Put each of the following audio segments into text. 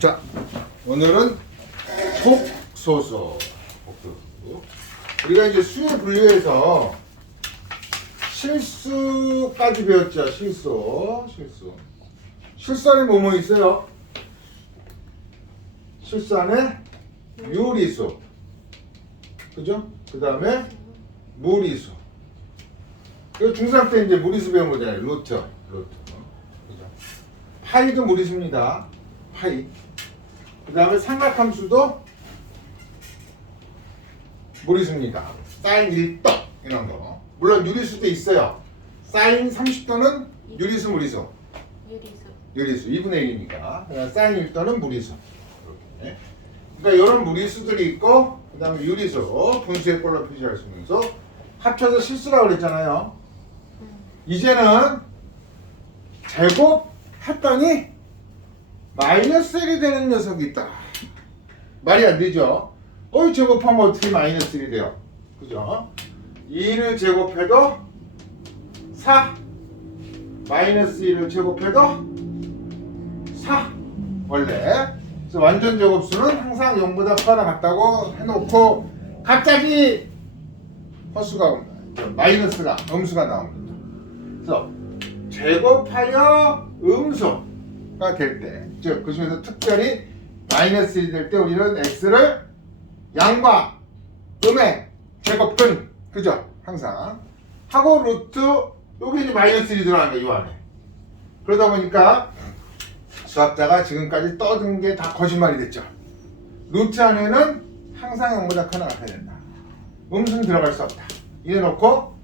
자, 오늘은 속소수. 우리가 이제 수의 분류에서 실수까지 배웠죠. 실수. 실수 안에 뭐뭐 있어요? 실수 안에 유리수. 그죠? 그 다음에 무리수. 그 중3 때 이제 무리수 배운 거잖아요. 루트. 그죠? 파이도 무리수입니다. 파이. 그 다음에 삼각함수도 무리수입니다. 사인 1도 이런 거. 물론 유리수도 있어요. 사인 30도는 유리수 무리수. 유리수 2분의 1이니까. 사인 1도는 무리수. 이렇게. 그러니까 이런 무리수들이 있고 그 다음에 유리수 분수의 꼴로 표시할 수 있는 수 합쳐서 실수라고 그랬잖아요. 이제는 제곱했더니 마이너스 1이 되는 녀석이 있다. 말이 안 되죠. 제곱하면 어떻게 마이너스 1이 돼요? 그죠? 2를 제곱해도 4 마이너스 1을 제곱해도 4 원래. 그래서 완전 제곱수는 항상 0보다 커나 같다고 해놓고 갑자기 허수가 옵니다. 마이너스가 음수가 나옵니다. 그래서 제곱하여 음수가 될 때, 즉 그 중에서 특별히 마이너스 1이 될 때 우리는 x를 양과 음의 제곱근, 그죠? 항상 하고 루트 여기 이제 마이너스 1이 들어가는 거예요. 이 안에. 그러다 보니까 수학자가 지금까지 떠든 게 다 거짓말이 됐죠. 루트 안에는 항상 0보다 커나 같아야 된다. 음수는 들어갈 수 없다. 이래놓고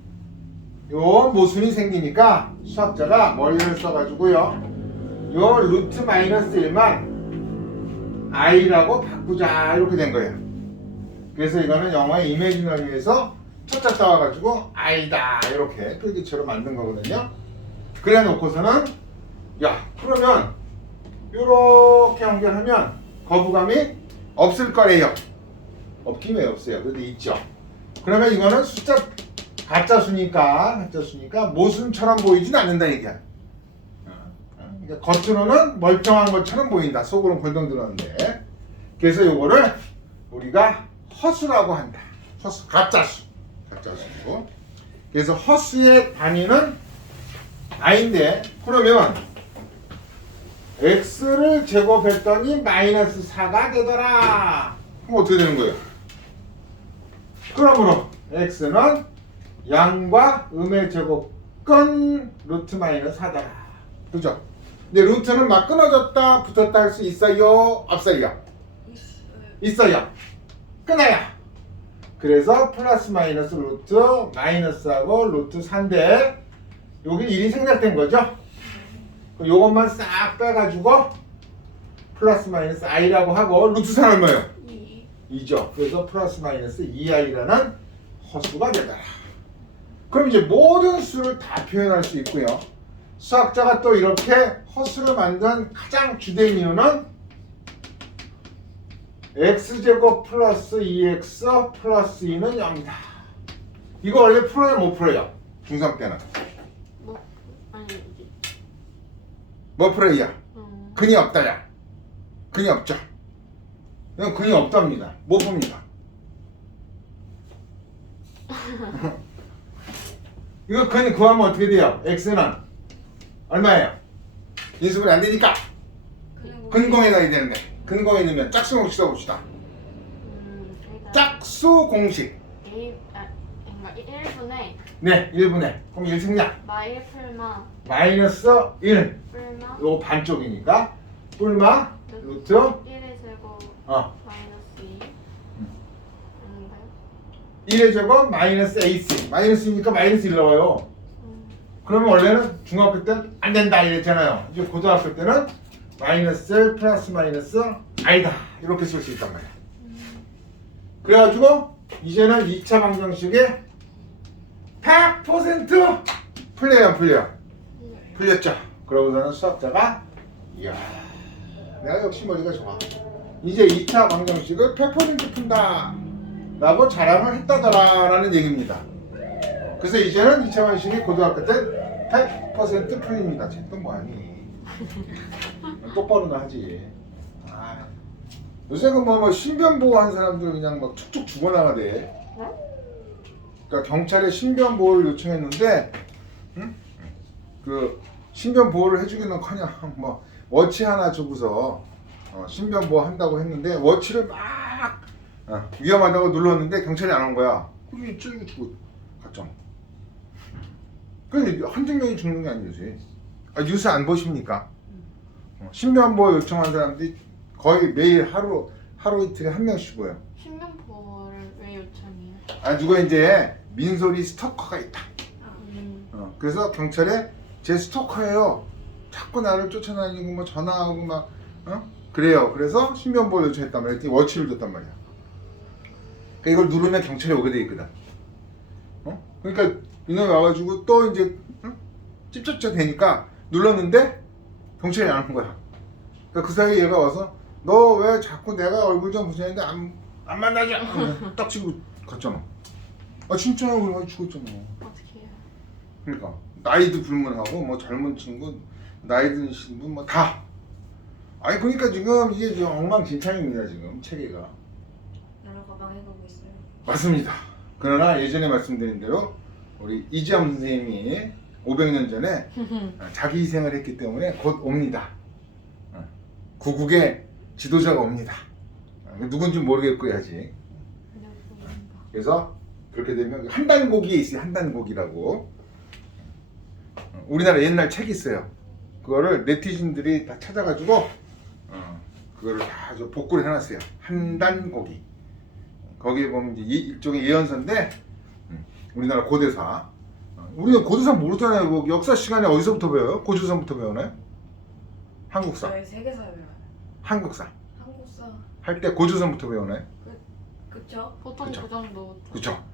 요 모순이 생기니까 수학자가 머리를 써가지고요, 요 루트 마이너스 1만 i라고 바꾸자 이렇게 된 거예요. 그래서 이거는 영어의 이미지너리에서 첫자 따와가지고 i다 이렇게 필기처럼 만든 거거든요. 그래 놓고서는 그러면 요렇게 연결하면 거부감이 없을 거래요. 없긴 왜 없어요. 그래도 있죠. 그러면 이거는 숫자 가짜 수니까 모순처럼 보이진 않는다 얘기야. 그러니까 겉으로는 멀쩡한 것처럼 보인다. 속으로는 골병 들었는데. 그래서 요거를 우리가 허수라고 한다. 허수, 가짜수. 가짜수고. 그래서 허수의 단위는 i인데, 그러면 x를 제곱했더니 마이너스 4가 되더라. 그럼 어떻게 되는 거예요? 그러므로 x는 양과 음의 제곱근 루트 마이너스 4다. 그죠? 근데 루트는 막 끊어졌다 붙었다 할 수 있어요? 없어요? 있어요. 끊어야. 그래서 플러스 마이너스 루트 마이너스하고 루트 4인데 여기 1이 생략된 거죠? 요것만 싹 빼가지고 플러스 마이너스 i라고 하고 루트 4는 뭐예요? 2죠. 그래서 플러스 마이너스 2i라는 허수가 되더라. 그럼 이제 모든 수를 다 표현할 수 있고요. 수학자가 또 이렇게 허수를 만든 가장 주된 이유는 x제곱 플러스 2x 플러스 2는 0이다. 이거 원래 풀어요? 못 풀어요? 중3 때는. 뭐 풀어요? 근이 없다야. 근이 없죠. 이건 근이 없답니다. 못 봅니다. 이거 근 구하면 어떻게 돼요? x는 얼마예요? 인수분해 안 되니까 근공에 넣어야 되는데, 근공에 넣으면 짝수 공식 써봅시다. 짝수 공식. 1분의 네, 1분의. 그럼 1 생략. 마일 풀마 마이너스 1. 풀마 요거 반쪽이니까 뿔마 루트 1의 제곱 마이너스 2 아닌가요? 1의 제곱 마이너스 AC. 마이너스니까 마이너스 1 나와요. 그러면 원래는 중학교 때는 안 된다 이랬잖아요. 이제 고등학교 때는 마이너스 1 플러스 마이너스 i다 이렇게 쓸 수 있단 말이야. 그래가지고 이제는 2차 방정식에 100% 풀려요, 안 풀려요? 풀렸죠. 그러고서는 수학자가 이야, 내가 역시 머리가 좋아. 이제 2차 방정식을 100% 푼다 라고 자랑을 했다더라 라는 얘기입니다. 그래서 이제는 2차 방정식이 고등학교 때 100% 풀립니다. 쟤 또 뭐하니? 똑바로나 하지. 아, 요새 뭐 신변 보호한 사람들 그냥 막 축축 죽어나가대. 그러니까 경찰에 신변 보호를 요청했는데, 응? 그 신변 보호를 해주기는커녕 뭐 워치 하나 주고서 신변 보호 한다고 했는데 워치를 막 위험하다고 눌렀는데 경찰이 안 온 거야. 그게 쫄고 죽고 갔잖아. 근데 한두 명이 죽는 게 아니지. 뉴스 안 보십니까? 신변 보호 요청한 사람들이 거의 매일 하루 이틀에 한 명씩 죽어요. 신변보호를 왜 요청해요? 누가 이제 민소리 스토커가 있다. 그래서 경찰에 제 스토커예요. 자꾸 나를 쫓아다니고 뭐 전화하고 막 그래요. 그래서 신변보호 요청했단 말이야. 그랬더니 워치를 줬단 말이야. 그러니까 이걸 누르면 경찰이 오게 돼 있거든. 그러니까 이놈이 와가지고 또 이제 찝쩍쩍 되니까 눌렀는데 경찰이 안 온 거야. 그러니까 그 사이에 얘가 와서 너 왜 자꾸 내가 얼굴 좀 보자는데 안 만나자. 딱 치고 갔잖아. 진짜요? 그래가지고 죽었잖아. 어떻게 해요? 그러니까 나이도 불문하고 뭐 젊은 친구, 나이 드신 분 뭐 다. 그러니까 지금 이게 지금 엉망진창입니다. 지금 체계가. 나라가 망해가고 있어요. 맞습니다. 그러나 예전에 말씀드린 대로 우리 이지암 선생님이 500년 전에 자기 희생을 했기 때문에 곧 옵니다. 구국의 지도자가 옵니다. 누군지 모르겠고요 아직. 그래서 그렇게 되면 한단고기에 있어요. 한단고기라고. 우리나라 옛날 책이 있어요. 그거를 네티즌들이 다 찾아가지고 그거를 다 복구를 해놨어요. 한단고기. 거기에 보면 이제 일종의 예언서인데 우리나라 고대사. 우리가 고대사 모르잖아요. 뭐 역사 시간에 어디서부터 배워요? 고조선부터 배우나요? 한국사. 저희 세계사 외워요. 한국사. 한국사. 할 때 고조선부터 배우나요? 그쵸? 보통 그쵸. 그 정도. 그렇죠.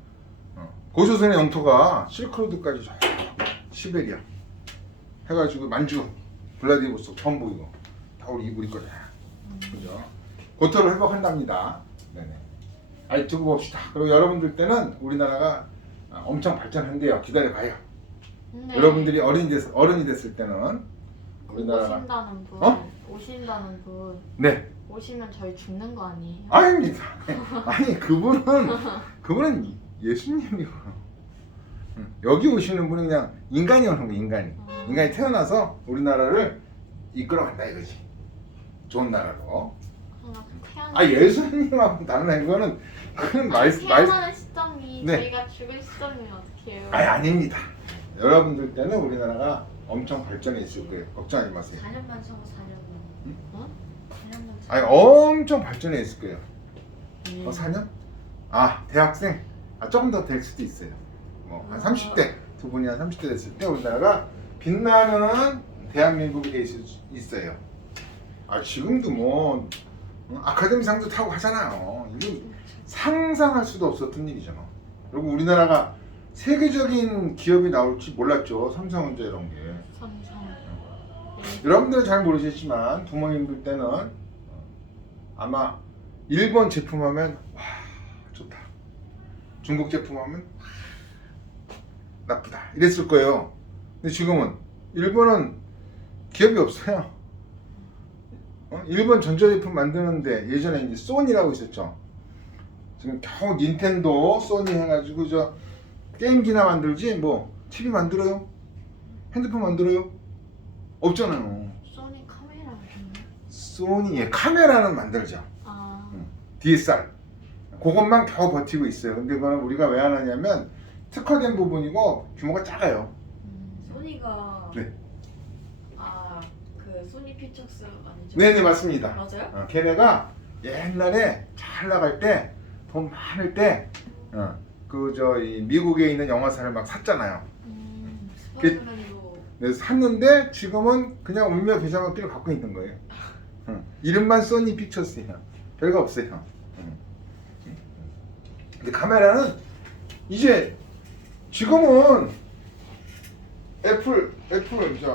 고조선의 영토가 실크로드까지 저 시베리아 해가지고 만주, 블라디보스토크 전부 이거 다 우리 거야. 그죠? 고토를 회복한답니다. 네네. 두고 봅시다. 그리고 여러분들 때는 우리나라가 엄청 발전한대요. 기다려봐요. 근데 여러분들이 어른이 됐을 때는 우리나라가 오신다는 분, 오신다는 분 네. 오시면 저희 죽는 거 아니에요? 아닙니다. 아니 그분은 예수님이고 여기 오시는 분은 그냥 인간이 오는 거 인간이 태어나서 우리나라를 이끌어간다 이거지. 좋은 나라로. 예수님하고 다른 거는 그런 태어나는 시점이 네. 저희가 죽을 시점이면 어떻게 해요? 아닙니다. 여러분들 때는 우리나라가 엄청 발전해 있을 거예요. 걱정하지 마세요. 4년만 서고 4년만. 응? 4년만. 엄청 발전해 있을 거예요. 4년? 대학생? 조금 더 될 수도 있어요. 뭐 한 30대 두 분이 한 30대 됐을 때 우리나라가 빛나는 대한민국이 돼 있어요. 지금도 뭐 아카데미상도 타고 하잖아요. 이거 상상할 수도 없었던 일이잖아. 그리고 우리나라가 세계적인 기업이 나올지 몰랐죠. 삼성전자 이런 게. 여러분들은 잘 모르시지만 부모님들 때는 아마 일본 제품 하면 와 좋다. 중국 제품 하면 나쁘다. 이랬을 거예요. 근데 지금은 일본은 기업이 없어요. 일본 전자제품 만드는데 예전에 이제 소니라고 있었죠. 지금 겨우 닌텐도, 소니 해가지고 저 게임기나 만들지 뭐 TV 만들어요? 핸드폰 만들어요? 없잖아요. 소니 카메라. 소니 카메라는 만들죠. DSR. 그것만 겨우 버티고 있어요. 근데 그거는 우리가 왜 안 하냐면 특화된 부분이고 규모가 작아요. 소니가 네. 그 소니 피처스 아니죠? 네네 맞습니다. 맞아요? 걔네가 옛날에 잘 나갈 때 돈 많을 때 이 미국에 있는 영화사를 막 샀잖아요. 스파이더맨도 그래서 샀는데 지금은 그냥 운명 계좌번호를 갖고 있는 거예요. 이름만 소니 픽처스예요. 별거 없어요. 근데 카메라는 이제 지금은 애플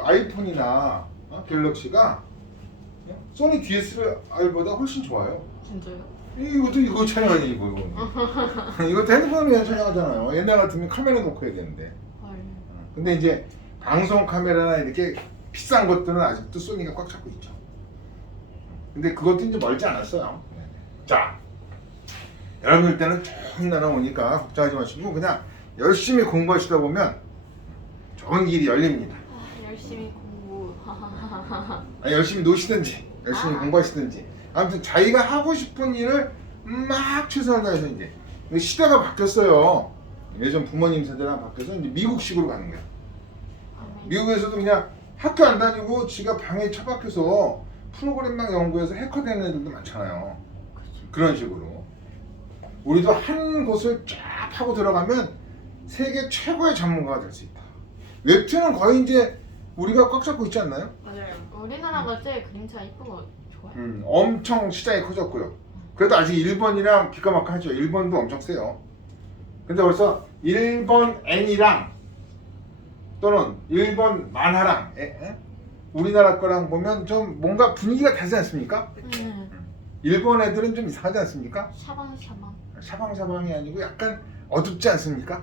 아이폰이나 갤럭시가 소니 DSLR보다 훨씬 좋아요. 진짜요? 이거 촬영하니 이거 이것도 핸드폰으로 그냥 촬영하잖아요. 옛날 같으면 카메라 놓고 해야 되는데. 근데 이제 방송 카메라나 이렇게 비싼 것들은 아직도 소니가 꽉 잡고 있죠. 근데 그것도 이제 멀지 않았어요. 자, 여러분들 때는 쭉 날아오니까 걱정하지 마시고 그냥 열심히 공부하시다 보면 좋은 길이 열립니다. 열심히 공부. 아니, 열심히 노시든지 열심히 공부하시든지 아무튼 자기가 하고 싶은 일을 막 최선을 다해서 이제 시대가 바뀌었어요. 예전 부모님 세대랑 바뀌어서 이제 미국식으로 가는 거야. 미국에서도 그냥 학교 안 다니고 지가 방에 처박혀서 프로그램만 연구해서 해커 되는 애들도 많잖아요. 그런 식으로 우리도 한 곳을 쫙 하고 들어가면 세계 최고의 전문가가 될 수 있다. 웹툰은 거의 이제 우리가 꽉 잡고 있지 않나요? 맞아요. 우리나라가 제일 그림자 이쁘고 좋아요. 엄청 시장이 커졌고요. 그래도 아직 일본이랑 기가 막히죠. 일본도 엄청 세요. 근데 벌써 일본 N이랑 또는 일본 만화랑 우리나라 거랑 보면 좀 뭔가 분위기가 다르지 않습니까? 일본 애들은 좀 이상하지 않습니까? 샤방샤방. 샤방샤방이 아니고 약간 어둡지 않습니까?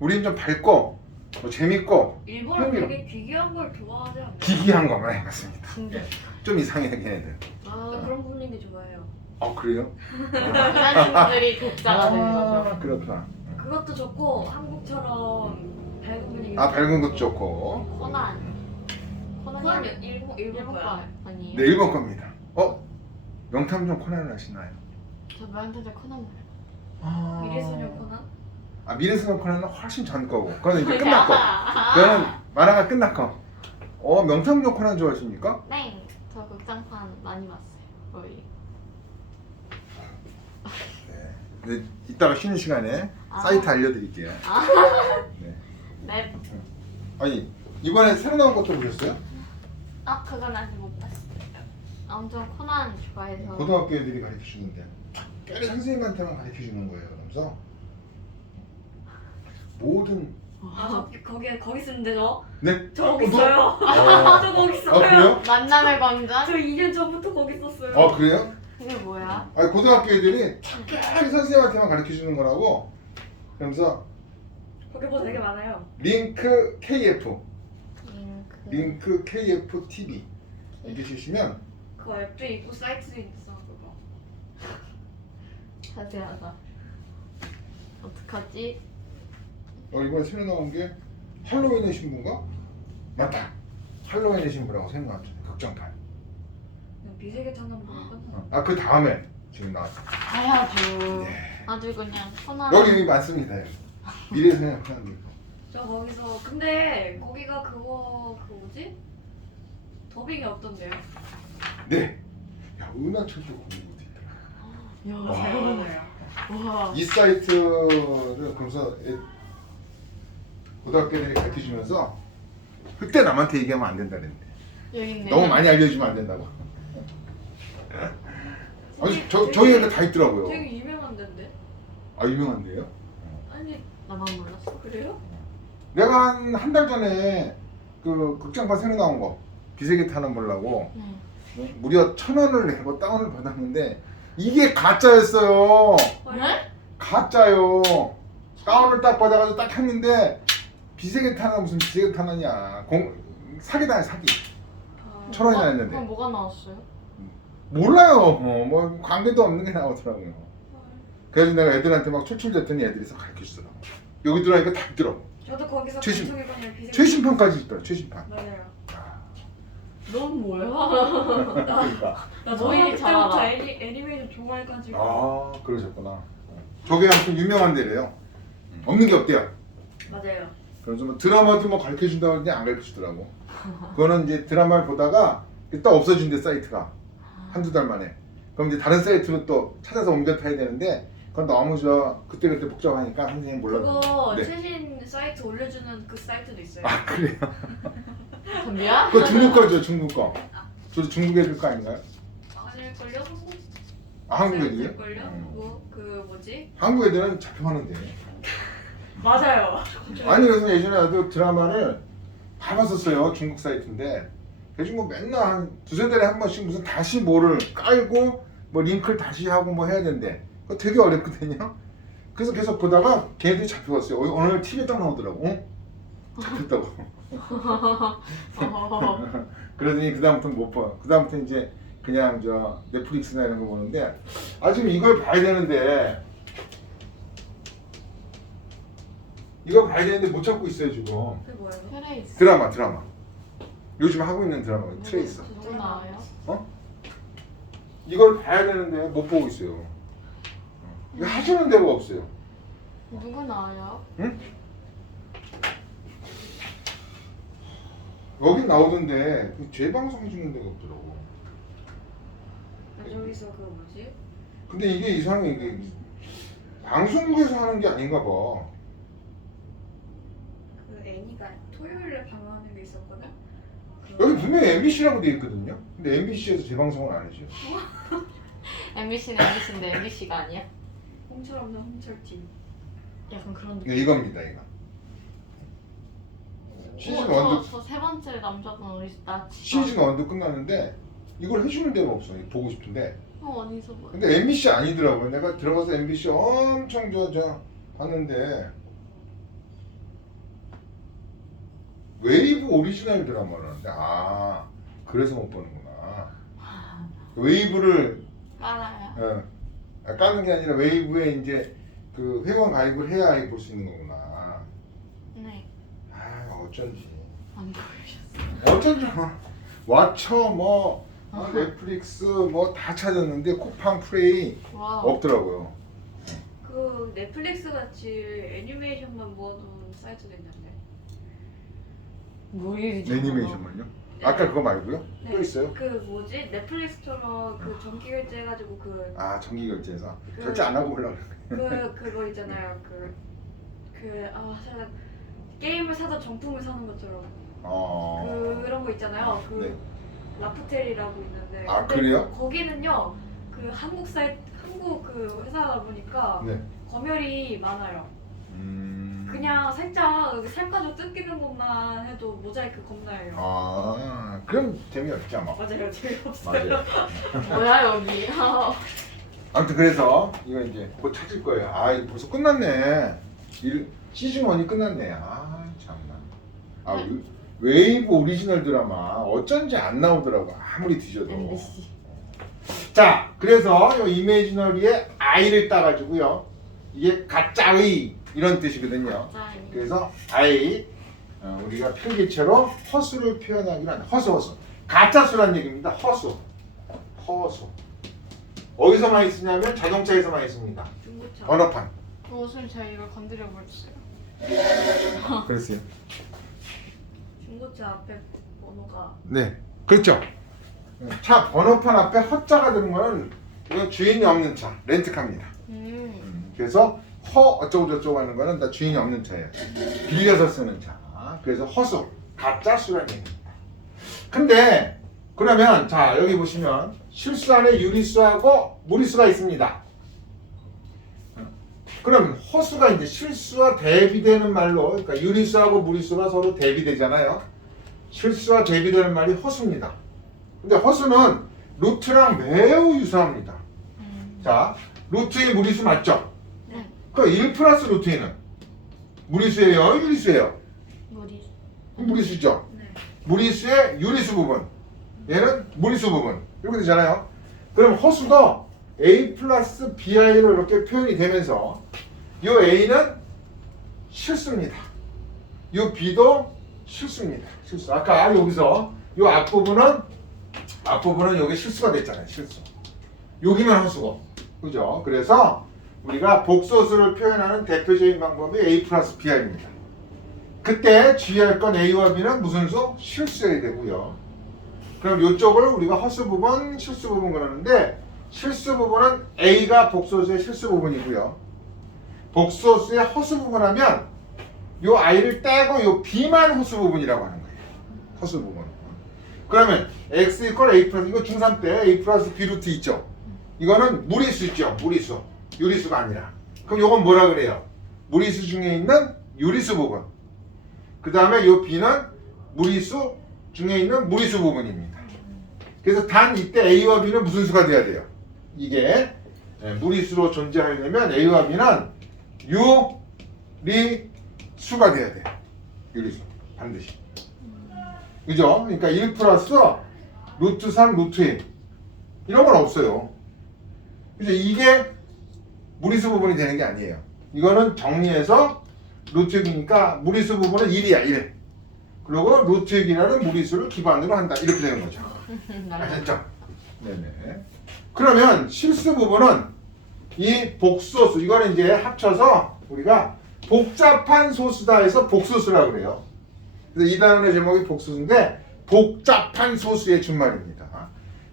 우린 좀 밝고 뭐 재밌고 일본은 흥미로워. 되게 기괴한 걸 좋아하지 않나요? 기기한 것만 해봤습니다. 근데 좀 이상해 걔네들. 나 그런 분위기 좋아해요. 그래요? 그런 친구들이 독자가 되는 거죠. 그렇구나. 그것도 좋고 한국처럼 밝은 분위기. 밝은 것도 좋고. 코난. 코난 일본 거야. 거 아니에요? 네, 일본 겁니다. 명탐정 코난을 아시나요? 저 명탐정 코난 몰라요. 미래소녀 코난? 미래소년 코난은 훨씬 전 거고. 그거는 이제 끝났고. 그거는 만화가 끝났고. 명탐정 코난 좋아하십니까? 네, 저 극장판 많이 봤어요. 거의. 네, 이따가 쉬는 시간에 사이트 알려드릴게요. 네. 네. 아니, 이번에 새로 나온 것도 보셨어요? 그건 아직 못 봤어요. 엄청 코난 좋아해서. 고등학교 애들이 가르쳐 주는데 깨리 선생님한테만 가르쳐 주는 거예요. 그러면서 모든 거기 쓰는데 저? 네? 저 거기 있어요. 어. 저 거기 있어요. 그래요? 만남의 광장? 저 2년 전부터 거기 있었어요. 그래요? 그게 뭐야? 아니, 고등학교 애들이 깨리 선생님한테만 가르쳐 주는 거라고. 그러면서 거기 뭐 되게 많아요. 링크 KF 링크. 링크 KF TV 이렇게 주시면 그거 앱도 있고 사이트도 있어. 그거. 자세하다. 어떡하지? 이번에 새로 나온 게 할로윈의 신부인가? 맞다. 할로윈의 신부라고 새로 나왔죠. 극장판. 그냥 비세계 탄환 보니까. 그 다음에 지금 나왔죠. 봐야죠. 아주 그냥 코난. 여기 많습니다. 미래소년 코난도 있고. 저 거기서 근데 거기가 그거 그 뭐지? 더빙이 어떤데요? 네. 야, 은하철도 공부도 있더라. 야, 잘 보나요? 와. 이 사이트를 그래서 고등학교 애들이 가르쳐 주면서 그때 남한테 얘기하면 안 된다 그랬는데 여기 있네. 너무 많이 알려주면 안 된다고. 저희 애들 다 있더라고요. 되게 유명한 데인데? 유명한데요? 아니 나만 몰랐어. 그래요? 내가 한 달 전에 그 극장판 새로 나온 거 비세계 탄환 보려고 네. 무려 1,000원을 내고 다운을 받았는데 이게 가짜였어요. 네? 가짜요. 다운을 딱 받아가지고 딱 했는데 비세계 탄환 무슨 비세계 탄환이야. 사기다 사기. 1,000원이나 했는데 그럼 뭐가 나왔어요? 몰라요. 뭐 관계도 없는 게 나오더라고요. 그래서 내가 애들한테 막 출출댔더니 애들이서 가르쳐 주더라고. 여기 들어가니까 다 있더라고. 저도 거기서 최신- 검색해보면 비세계 최신판까지 있더라. 최신판. 맞아요. 넌 뭐야? 그러니까. 나 뭐 이리 저희 잘 그때부터 알아. 애니메이션 좋아해가지고. 그러셨구나. 저게 아무튼 유명한 데래요. 없는 게 없대요. 맞아요. 그래서 뭐 드라마도 뭐 가르쳐 준다고 하는데 안 가르쳐 주더라고. 그거는 이제 드라마를 보다가 딱 없어진대 사이트가 한두 달 만에. 그럼 이제 다른 사이트로 또 찾아서 옮겨 타야 되는데 그건 너무 그때그때 복잡하니까 선생님 몰라요. 그거 네. 최신 사이트 올려주는 그 사이트도 있어요. 그래요? 전비야? 그거 중국 거죠, 중국 거. 저도 중국 애들 거 아닌가요? 아닐걸요? 한국 애들이요? 걸요? 그 뭐지? 한국 애들은 잡혀가는데. 맞아요. 아니 그래서 예전에 나도 드라마를 봐봤었어요. 중국 사이트인데 요즘 뭐 맨날 한 두세 달에 한 번씩 무슨 다시 뭐를 깔고 뭐 링크를 다시 하고 뭐 해야 되는데 그거 되게 어렵거든요. 그래서 계속 보다가 걔네들이 잡혀갔어요. 오늘 TV에 딱 나오더라고. 잡혔다고. 그러더니 그 다음부터는 못 봐. 그 다음부터 이제 그냥 저 넷플릭스나 이런 거 보는데 지금 이걸 봐야 되는데 이거 봐야 되는데 못 찾고 있어요 지금. 그게 뭐예요? 트레이스. 드라마 요즘 하고 있는 드라마 트레이서. 누구 나와요? 이걸 봐야 되는데 못 보고 있어요. 이거 하시는 데가 없어요. 누구 나와요? 응? 여긴 나오던데 재방송 해주는 데가 없더라고. 저기서 그 뭐지? 근데 이게 이상해. 이게 방송국에서 하는 게 아닌가 봐. 그 애니가 토요일에 방송하는 게 있었거든. 여기 분명히 MBC라고 돼 있거든요. 근데 MBC에서 재방송을 안 해줘. MBC는 MBC인데 MBC가 아니야? 홍철 없는 홍철팀. 약간 그런 이거 느낌. 이겁니다 이거. 시즌 1도 저세 번째 남자분 우리 나 시즌 1도 끝났는데 이걸 해주는 데가 없어. 보고 싶은데. 어디서 봐? 근데 MBC 아니더라고요. 내가 들어가서 MBC 엄청 저 봤는데 웨이브 오리지널 드라마를 하는데 그래서 못 보는구나. 웨이브를 깔아요. 까는 게 아니라 웨이브에 이제 그 회원 가입을 해야 볼 수 있는 거구나. 네. 어쩐지. 안 보이셨어요. 어쩐지 왓챠 뭐 아하. 넷플릭스 뭐 다 찾았는데 쿠팡 프레이 와우. 없더라고요. 그 넷플릭스 같이 애니메이션만 모아둔 사이트도 있는데. 뭐 일이 애니메이션만요? 아까 그거 말고요? 네. 또 있어요? 그 뭐지? 넷플릭스처럼 그 정기 결제해가지고 정기 결제해서 그- 결제 안 하고 올라 그거 있잖아요. 잠깐 게임을 사다 정품을 사는 것처럼 그런 거 있잖아요. 네. 라프텔이라고 있는데. 아, 근데 그래요? 거기는요. 그 한국 그 회사다 보니까 네. 검열이 많아요. 그냥 살짝 여기 살까지 뜯기는 것만 해도 모자이크 겁나요. 그럼 재미없죠 뭐. 맞아요, 재미없어요. 맞아요. 뭐야 여기? 아무튼 그래서 이거 이제 곧 찾을 거예요. 이거 벌써 끝났네. 시즌 1이 끝났네. 참나. 웨이브 오리지널 드라마 어쩐지 안 나오더라고. 아무리 뒤져도. MBC. 자, 그래서 이 이미지너리의 I를 따가지고요. 이게 가짜의 이런 뜻이거든요. 짜이. 그래서 I 우리가 필기체로 허수를 표현하기로 하는 허수 가짜수란 얘기입니다. 허수 어디서 많이 쓰냐면 자동차에서 많이 씁니다. 중고차. 번호판. 옷을 저희가 건드려 볼게요. 그랬어요. 중고차 앞에 번호가 네, 그렇죠. 차 번호판 앞에 허자가 되는 거는 이건 주인이 없는 차, 렌트카입니다. 그래서 어쩌고 저쩌고 하는 거는 다 주인이 없는 차예요. 빌려서 쓰는 차. 그래서 허수, 가짜수라는 얘기입니다. 근데 그러면 자 여기 보시면 실수 안에 유리수하고 무리수가 있습니다. 그럼 허수가 이제 실수와 대비되는 말로, 그러니까 유리수하고 무리수가 서로 대비되잖아요. 실수와 대비되는 말이 허수입니다. 근데 허수는 루트랑 매우 유사합니다. 자, 루트의 무리수 맞죠? 네. 그 1 플러스 루트 2는 무리수예요, 유리수예요? 머리. 무리수죠. 네. 무리수의 유리수 부분, 얘는 무리수 부분 이렇게 되잖아요. 그럼 허수도 a 플러스 bi로 이렇게 표현이 되면서 이 a는 실수입니다. 이 b도 실수입니다. 실수. 아까 여기서 이 앞부분은 여기 실수가 됐잖아요. 실수. 여기만 허수고, 그죠? 그래서 우리가 복소수를 표현하는 대표적인 방법이 a 플러스 bi입니다. 그때 주의할 건 a와 b는 무슨 수? 실수여야 되고요. 그럼 이쪽을 우리가 허수 부분, 실수 부분 그러는데 실수 부분은 a가 복소수의 실수 부분이고요. 복소수의 허수 부분 하면 요 i를 떼고 요 b만 허수 부분이라고 하는 거예요. 허수 부분. 그러면 x 이퀄 a 플러스, 이거 중3 때 a 플러스 b 루트 있죠? 이거는 무리수죠. 무리수. 유리수가 아니라. 그럼 요건 뭐라 그래요? 무리수 중에 있는 유리수 부분. 그 다음에 요 b는 무리수 중에 있는 무리수 부분입니다. 그래서 단 이때 a와 b는 무슨 수가 돼야 돼요? 이게 무리수로 존재하려면 a와 b는 유리수가 돼야 돼요. 유리수. 반드시. 그죠? 그러니까 1 플러스 루트 3 루트 1 이런 건 없어요. 그래서 이게 무리수 부분이 되는 게 아니에요. 이거는 정리해서 루트 6이니까 무리수 부분은 1이야 1. 그리고 루트 6이라는 무리수를 기반으로 한다. 이렇게 되는 거죠. 아셨죠? 네네. 그러면 실수 부분은 이 복소수 이거는 이제 합쳐서 우리가 복잡한 소수다 해서 복소수라고 그래요. 그래서 이 단원의 제목이 복소수인데 복잡한 소수의 준말입니다.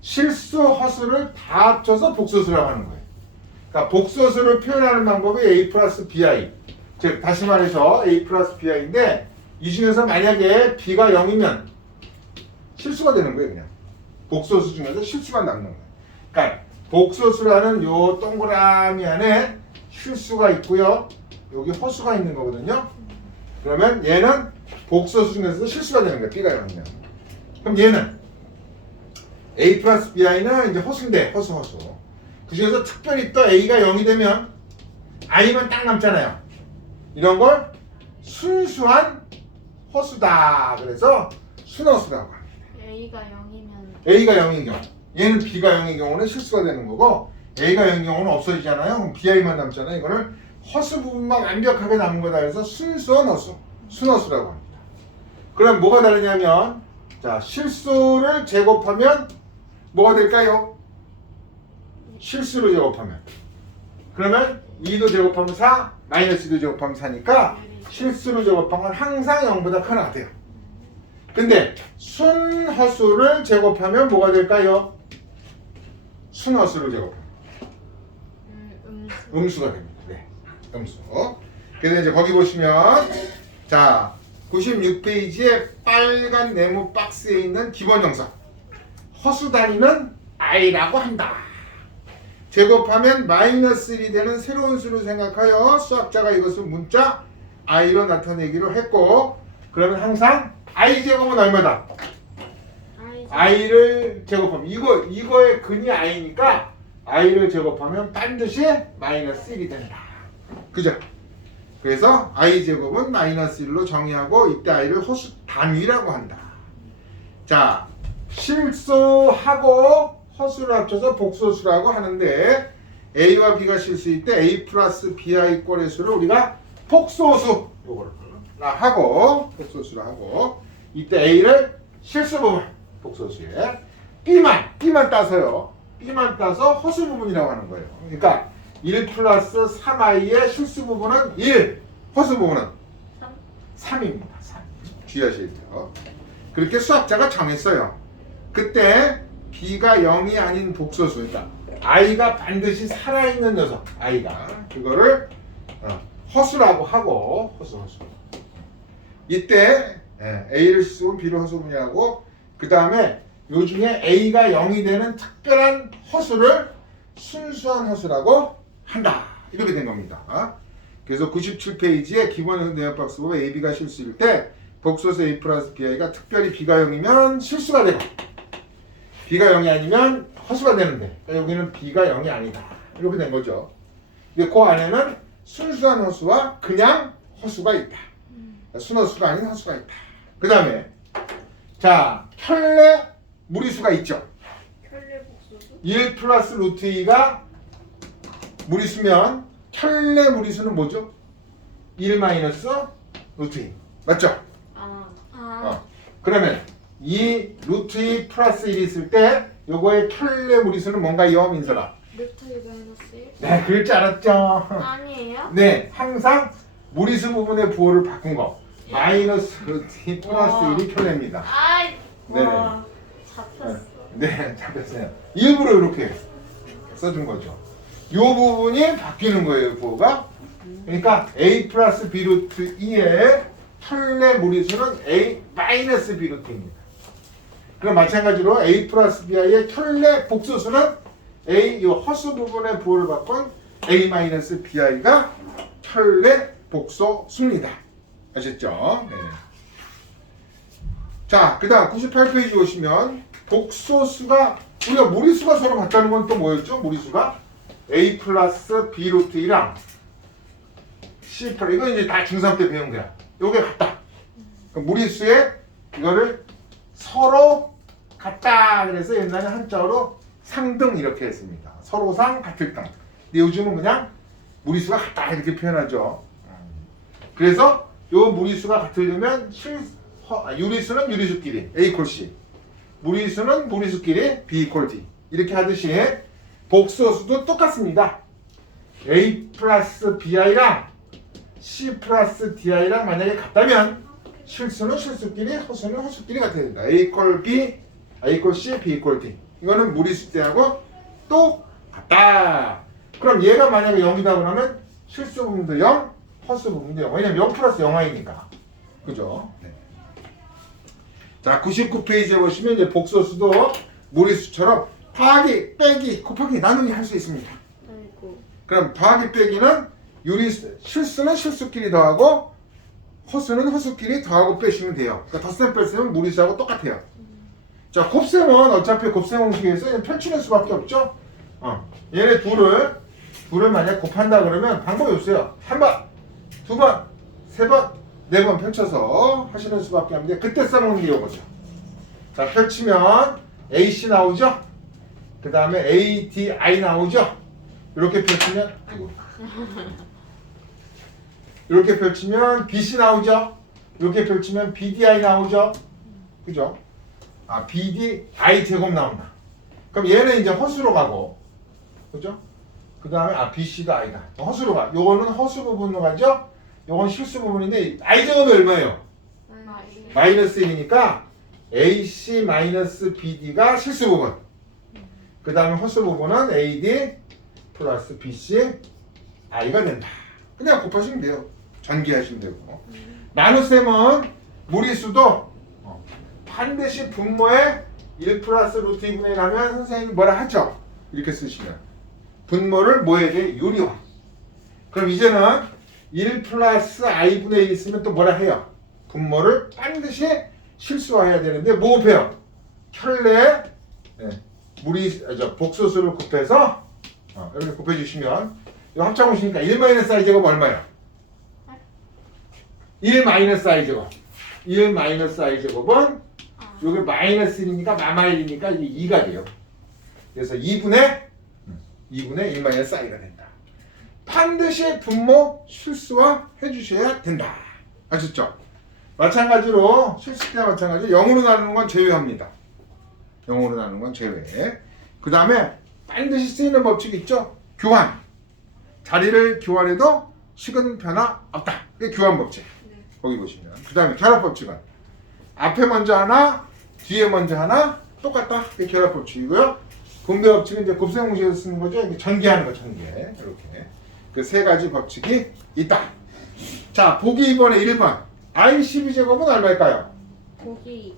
실수, 허수를 다 합쳐서 복소수라고 하는 거예요. 그러니까 복소수를 표현하는 방법이 A 플러스 BI. 즉 다시 말해서 A 플러스 BI인데 이 중에서 만약에 B가 0이면 실수가 되는 거예요. 그냥 복소수 중에서 실수가 남는 거예요. 그러니까 복소수라는 요 동그라미 안에 실수가 있고요. 여기 허수가 있는 거거든요. 그러면 얘는 복소수 중에서 실수가 되는 거예요. B가 0이면. 그럼 얘는 A 플러스 BI는 이제 허수인데 허수. 그 중에서 특별히 또 A가 0이 되면 I만 딱 남잖아요. 이런 걸 순수한 허수다. 그래서 순허수라고 합니다. A가 0이면 A가 0인 경우 얘는 B가 0인 경우는 실수가 되는 거고 A가 0인 경우는 없어지잖아요. 그럼 BI만 남잖아요. 이거를 허수 부분만 완벽하게 남은 거다. 그래서 순수한 허수, 순허수라고 합니다. 그럼 뭐가 다르냐면 자 실수를 제곱하면 뭐가 될까요? 실수를 제곱하면 그러면 2도 제곱하면 4 마이너스 2도 제곱하면 4니까 실수를 제곱하면 항상 0보다 크나 돼요. 근데 순허수를 제곱하면 뭐가 될까요? 순허수를 제곱하면 음수가 됩니다. 네, 음수. 그래서 이제 거기 보시면 자 96페이지에 빨간 네모 박스에 있는 기본 정석 허수 단위는 i라고 한다. 제곱하면 마이너스 1이 되는 새로운 수를 생각하여 수학자가 이것을 문자 i로 나타내기로 했고 그러면 항상 i 제곱은 얼마다? i를 제곱하면 이거의 근이 i니까 i를 제곱하면 반드시 마이너스 1이 된다. 그죠? 그래서 i 제곱은 마이너스 1로 정의하고 이때 i를 허수 단위라고 한다. 자, 실수하고 허수를 합쳐서 복소수라고 하는데 a와 b가 실수일 때 a 플러스 bi 꼴의 수를 우리가 복소수 요거를 하고 복소수를 하고 이때 a를 실수 부분 복소수에 b만 따서요. b만 따서 허수 부분이라고 하는 거예요. 그러니까 1 플러스 3i의 실수 부분은 1, 허수 부분은 3입니다. 3. 주의하셔야 돼요. 그렇게 수학자가 정했어요. 그때 b가 0이 아닌 복소수, 그러니까 i가 반드시 살아있는 녀석, i가 그거를 허수라고 하고 허수. 이때 a를 실수분, b를 허수분이라고 그 다음에 요 중에 a가 0이 되는 특별한 허수를 순수한 허수라고 한다. 이렇게 된 겁니다. 그래서 97페이지에 기본 내용 박스 보면 a, b가 실수일 때 복소수 a 플러스 bi가 특별히 b가 0이면 실수가 되고 b가 0이 아니면 허수가 되는데 여기는 b가 0이 아니다. 이렇게 된 거죠. 그 안에는 순수한 허수와 그냥 허수가 있다. 순허수가 아닌 허수가 있다. 그 다음에 자 켤레 무리수가 있죠. 켤레 복소수? 1 플러스 루트 2가 무리수면 켤레 무리수는 뭐죠? 1 마이너스 루트 2 맞죠? 그러면 이 루트 2 플러스 1이 있을 때 요거의 켤레 무리수는 뭔가요, 민설아? 루트 2 마이너스 1? 네, 그럴 줄 알았죠? 아니에요? 네, 항상 무리수 부분의 부호를 바꾼 거 마이너스 루트 2 플러스 1이 켤레입니다. 아이 네네. 잡혔어. 네, 잡혔어요. 일부러 이렇게 써준 거죠. 이 부분이 바뀌는 거예요, 부호가. 그러니까 a 플러스 b 루트 2의 켤레 무리수는 a 마이너스 b 루트입니다. 그럼 마찬가지로 a 플러스 bi의 켤레 복소수는 a 이 허수 부분의 부호를 바꾼 a 마이너스 bi가 켤레 복소수입니다. 아셨죠? 네. 자, 그 다음 98페이지 오시면 복소수가 우리가 무리수가 서로 같다는 건 또 뭐였죠? 무리수가 a 플러스 b 루트 2랑 c 플러스 이거 이제 다 중3 때 배운 거야. 요게 같다. 그럼 무리수에 이거를 서로 같다. 그래서 옛날에 한자어로 상등 이렇게 했습니다. 서로상 같을 등. 근데 요즘은 그냥 무리수가 같다 이렇게 표현하죠. 그래서 요 무리수가 같으려면 유리수는 유리수끼리 A 콜 C, 무리수는 무리수끼리 B 콜 D 이렇게 하듯이 복소수도 똑같습니다. A 플러스 BI랑 C 플러스 DI랑 만약에 같다면 실수는 실수끼리, 허수는 허수끼리 같아야 된다. A 콜 B, A 콜 C, B 콜 D. 이거는 무리수 때하고 똑같다. 그럼 얘가 만약에 0이다 그러면 실수 부분도 0, 허수 부분도 0. 왜냐면 0 플러스 0i니까. 그죠? 네. 자, 99페이지에 보시면 이제 복소수도 무리수처럼 더하기, 빼기, 곱하기, 나누기 할 수 있습니다. 아이고. 그럼 더하기, 빼기는 실수는 실수끼리 더하고 허수는 허수끼리 더하고 빼시면 돼요. 그러니까 덧셈 뺄셈은 무리수하고 똑같아요. 자, 곱셈은 어차피 곱셈 공식에서 펼치는 수밖에 없죠. 얘네 둘을 만약 곱한다 그러면 방법이 없어요. 한 번, 두 번, 세 번, 네 번 펼쳐서 하시는 수밖에 없는데 그때 써먹는 게 이거죠. 자, 펼치면 AC 나오죠. 그 다음에 ADI 나오죠. 이렇게 펼치면 이렇게 펼치면 BC 나오죠. 이렇게 펼치면 BDI 나오죠. 그죠? BDI 제곱 나온다. 그럼 얘는 이제 허수로 가고, 그죠? 그 다음에 BC가 I다. 허수로 가. 요거는 허수 부분으로 가죠. 요건 실수 부분인데 I 제곱이 얼마예요? 마이너스 1이니까 AC 마이너스 BD가 실수 부분. 그 다음에 허수 부분은 AD 플러스 BC I가 된다. 그냥 곱하시면 돼요. 전개하시면 되고. 나눗셈은 무리수도 반드시 분모에 1 플러스 루트 2분의 1 하면 선생님이 뭐라 하죠? 이렇게 쓰시면 분모를 뭐에 대해 유리화. 그럼 이제는 1 플러스 i분의 1 있으면 또 뭐라 해요? 분모를 반드시 실수화해야 되는데 뭐 곱해요? 켤레 복소수를 곱해서 이렇게 곱해주시면 이거 합창공식이니까 1 마이너스 i 제곱 얼마예요? 1 마이너스 i 제곱 1 마이너스 i 제곱은 요게 마이너스 1이니까 마마 1이니까 이게 2가 돼요. 그래서 2분의 1 마이너스 i가 된다. 반드시 분모 실수화 해주셔야 된다. 아셨죠? 마찬가지로 실수 때와 마찬가지로 0으로 나누는 건 제외합니다. 0으로 나누는 건 제외. 그 다음에 반드시 쓰이는 법칙 있죠? 교환. 자리를 교환해도 식은 변화 없다. 그게 교환 법칙. 거기 보시면. 그 다음에 결합 법칙은 앞에 먼저 하나, 뒤에 먼저 하나 똑같다. 그게 결합 법칙이고요. 분배 법칙은 이제 곱셈 공식에서 쓰는 거죠. 이게 전개하는 거 전개. 이렇게 그 세 가지 법칙이 있다. 자, 보기 2번에 1번. I 12제곱은 얼마일까요? 고기.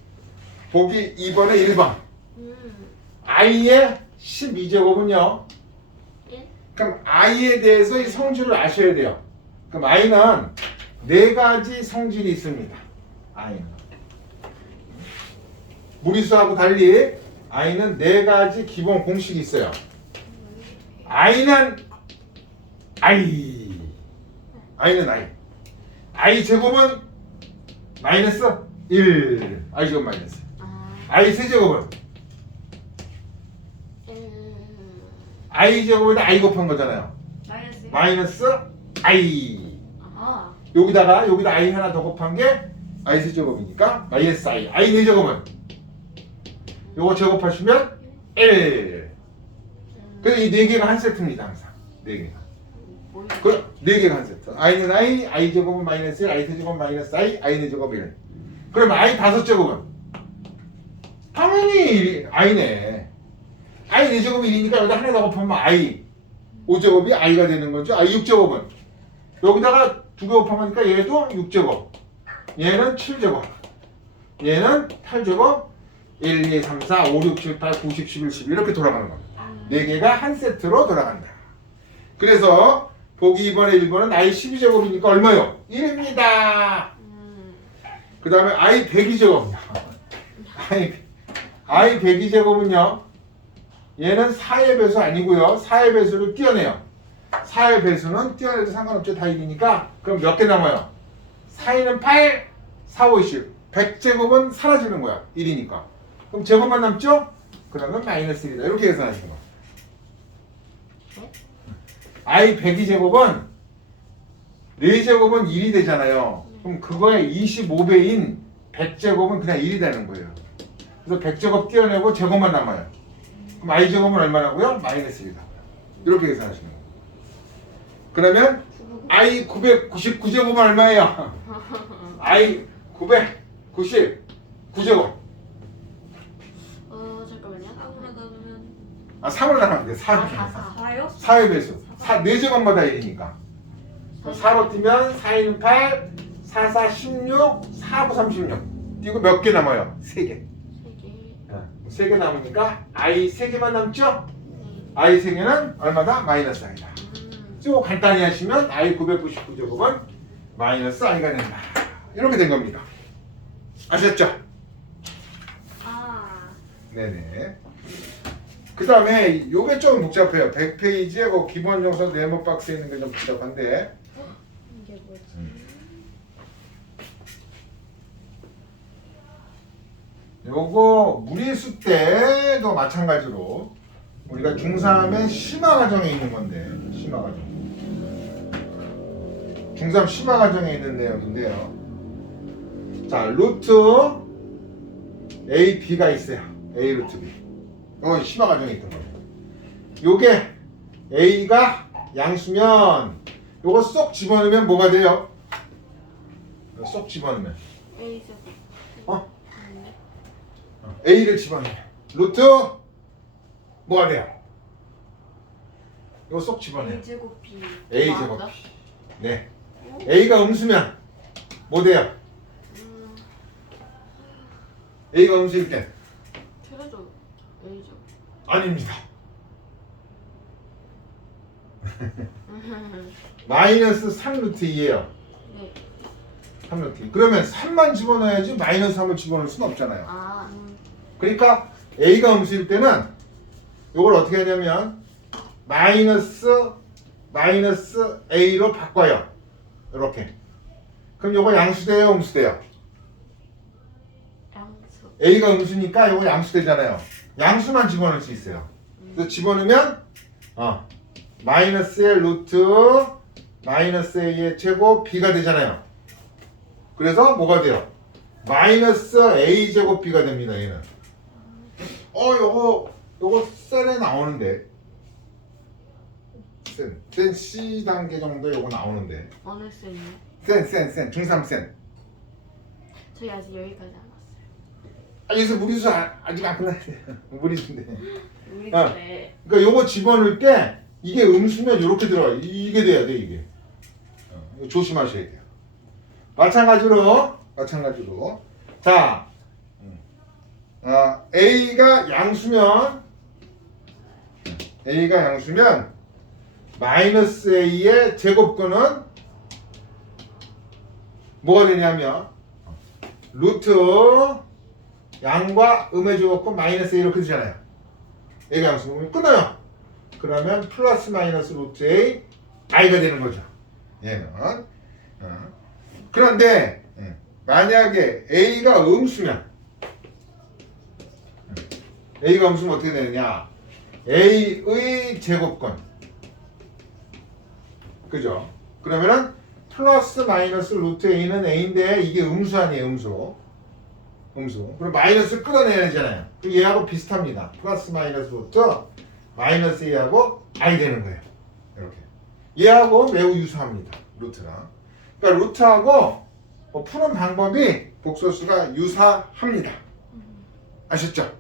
보기 2번에 1번. I의 12제곱은요. 1. 그럼 I에 대해서 이 성질을 아셔야 돼요. 그럼 I는 네 가지 성질이 있습니다. I는 무리수하고 달리 I는 네 가지 기본 공식이 있어요. I는 I. I는 I. I 제곱은 마이너스 1. I 제곱 마이너스. I 세제곱은 I 제곱에다 I 곱한 거잖아요. 마이너스 I. 여기다 I 하나 더 곱한 게 I 세제곱이니까 마이너스 I. I 4제곱은 요거 제곱하시면 1. 그래서 이 4개가 한 세트입니다. 항상 4개가. 그 4개가 한 세트. I는 I 제곱은 마이너스 1, I 세제곱은 마이너스 I 4제곱 1. 그러면 I 5제곱은 당연히 I네. I 4제곱이 1이니까 여기다 하나 더 곱하면 I 5제곱이 I가 되는 거죠. I 6제곱은 여기다가 2개 곱하니까 얘도 6제곱, 얘는 7제곱, 얘는 8제곱, 1, 2, 3, 4, 5, 6, 7, 8, 9, 10, 11, 12 이렇게 돌아가는 겁니다. 4개가 한 세트로 돌아간다. 그래서 보기 2번에 1번은 I 12제곱이니까 얼마요? 1입니다. 그 다음에 I 102제곱입니다. I 102제곱은요. 얘는 4의 배수 아니고요. 4의 배수를 띄어내요. 4의 배수는 띄어내도 상관없죠. 다 1이니까. 그럼 몇 개 남아요? 4는 8, 4, 5, 10. 100제곱은 사라지는 거야. 1이니까. 그럼 제곱만 남죠? 그러면 마이너스 1이다. 이렇게 계산하시는 거. 네? I 102제곱은 4제곱은 1이 되잖아요. 그럼 그거의 25배인 100제곱은 그냥 1이 되는 거예요. 그래서 100제곱 떼어내고 제곱만 남아요. 그럼 I제곱은 얼마라고요? 마이너스 1이다. 이렇게 계산하시는 거예요. 그러면 I 999제곱은 얼마예요? I 999제곱. 잠깐만요. 4으로 나누면 아 3으로 나가면 돼. 4. 4요? 4의 배수. 4제곱마다 1이니까. 4로 뛰면 4, 1, 8, 4, 4, 16, 4, 9, 36. 뛰고 몇 개 남아요? 3개. 3개. 3개 남으니까 I 3개만 남죠? I 3개는 얼마다? 마이너스 I다. 쭉 간단히 하시면 I 999제곱은 마이너스 I가 된다. 이렇게 된 겁니다. 아셨죠? 아, 네네. 그 다음에 요게 좀 복잡해요. 100페이지에 그 기본 정서 네모 박스에 있는 게 좀 복잡한데 이게 뭐지? 요거 무리수 때도 마찬가지로 우리가 중3의 심화 과정에 있는 건데 심화 과정. 중3 심화 과정에 있는 내용인데요. 자, 루트 A, B가 있어요. A 루트 B. 이건 심화 과정에 있던 거예요. 요게 A가 양수면 요거 쏙 집어넣으면 뭐가 돼요? 쏙 집어넣으면 A제곱. 어? 아닌데? A를 집어넣으면 루트 뭐가 돼요? 이거 쏙 집어넣어요. A제곱 B. A제곱 맞아? 네. A가 음수면 뭐 돼요? A가 음수일 때 그래도 A제곱. 아닙니다. 마이너스 3루트 2예요. 네. 3루트 2. 그러면 3만 집어넣어야지 마이너스 3을 집어넣을 수는 없잖아요. 아, 그러니까 A가 음수일 때는 이걸 어떻게 하냐면 마이너스 A로 바꿔요. 이렇게. 그럼 이거 양수돼요, 음수돼요? 양수. A가 음수니까 이거 양수되잖아요. 양수만 집어넣을 수 있어요. 그래서 집어넣으면 마이너스의 루트 마이너스 A의 제곱 B가 되잖아요. 그래서 뭐가 돼요? 마이너스 A 제곱 B가 됩니다. 얘는. 요거 셀에 나오는데 센 C 단계 정도 요거 나오는데 어느 쌤이요? 센 중3 센. 저희 아직 여기까지 안 왔어요. 여기서 무리수 아직 안 끝났어요. 무리수인데. 우리 아. 집에 그러니까 요거 집어넣을 때 이게 음수면 이렇게 들어가요. 이게 돼야 돼 이게. 이거 조심하셔야 돼요. 마찬가지로 자 A가 양수면 마이너스 A의 제곱근은 뭐가 되냐면 루트 양과 음의 제곱근 마이너스 A 이렇게 되잖아요. A가 양수면 끝나요. 그러면 플러스 마이너스 루트 A I가 되는 거죠. 얘는. 그런데 만약에 A가 음수면 어떻게 되느냐? A의 제곱권. 그죠? 그러면은 플러스 마이너스 루트 A는 A인데 이게 음수 아니에요, 음수. 그럼 마이너스 끌어내야 되잖아요. 그럼 얘하고 비슷합니다. 플러스 마이너스 루트 마이너스 A하고 I 되는 거예요. 이렇게. 얘하고 매우 유사합니다. 루트랑. 그러니까 루트하고 푸는 방법이 복소수가 유사합니다. 아셨죠?